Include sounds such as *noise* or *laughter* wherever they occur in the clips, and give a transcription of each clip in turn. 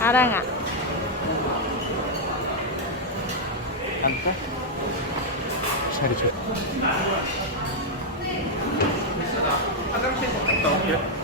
아랑아. 앉까? 자리 줘. 화장실 좀 갔다 올게요.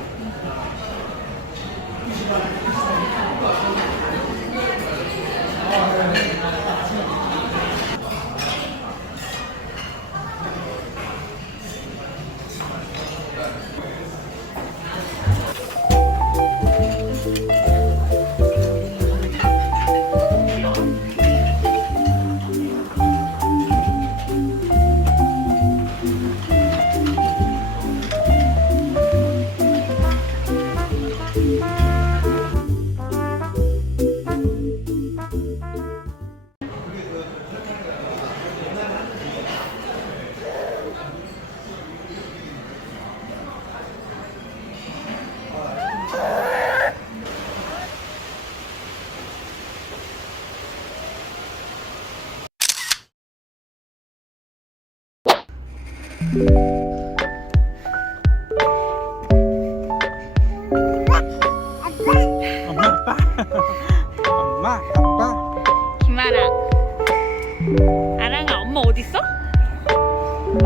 아랑아, 엄마 어디 있어?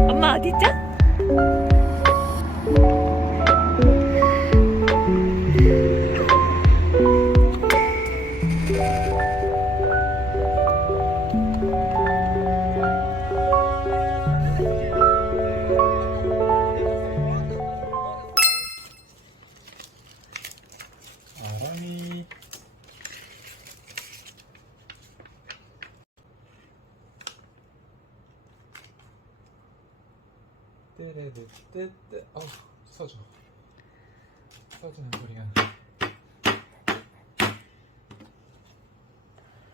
엄마 어디 있죠? 아랑이. 떼레떼떼떼. 어, 서줘. 서주는 소리가. 나.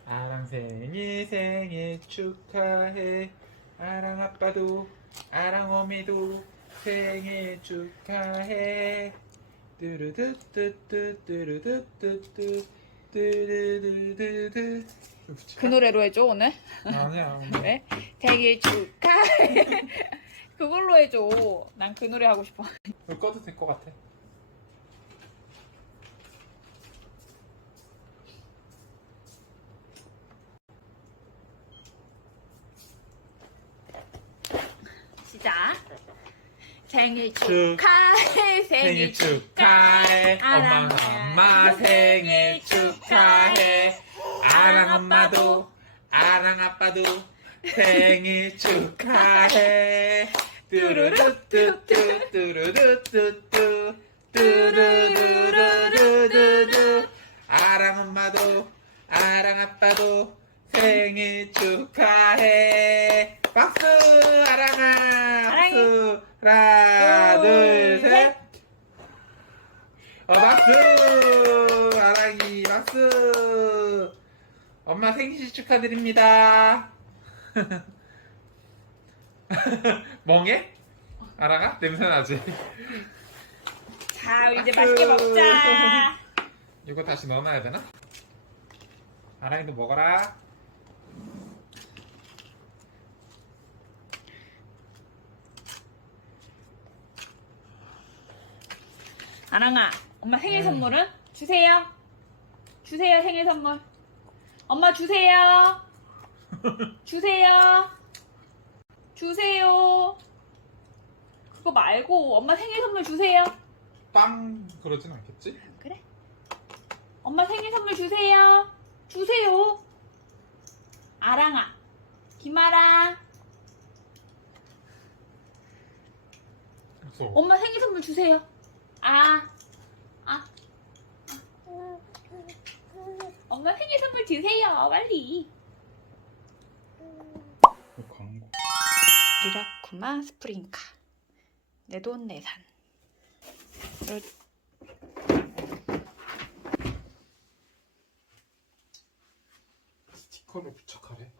아랑 생일 생일 축하해. 아랑 아빠도 아랑 어미도 생일 축하해. 그 노래로 해줘, 오늘. 아니야 오늘 축하해. 그걸로 해줘. 난 그 노래 하고 싶어. 이거 꺼도 될 것 같아 시작. 생일 축- 축하해. 생일 축하해. 엄마 엄마 생일 축하해. 아랑 엄마도 아랑 아빠도 생일 축하해. 뚜루루뚜뚜 뚜루루뚜뚜 뚜루루루루루루 아랑 엄마도 아랑 아빠도 생일 축하해 박수 아랑아 박수 하나 둘, 둘셋 어, 박수 아랑이 박수 엄마 생신 축하드립니다 *laughs* 멍해? 아랑아? 냄새나지? 자, 이제 맛있게 먹자. 이거 다시 넣어놔야 되나? 아랑이도 먹어라 아랑아, 엄마 생일 음. 선물은? 주세요. 주세요, 생일 선물. 엄마 주세요. *laughs* 주세요. 주세요. 그거 말고 엄마 생일 선물 주세요. 빵 그러진 않겠지? 그래? 엄마 생일 선물 주세요. 주세요. 아랑아, 김아랑, 엄마 생일 선물 주세요. 아, 아, 아. 엄마 생일 선물 주세요, 빨리. 광고. 리라쿠마 스프링카. 내돈내산. 스티커를 부착하래?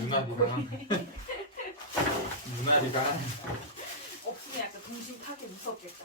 누나리가 없으면 *laughs* 약간 동심 타기 무섭겠다.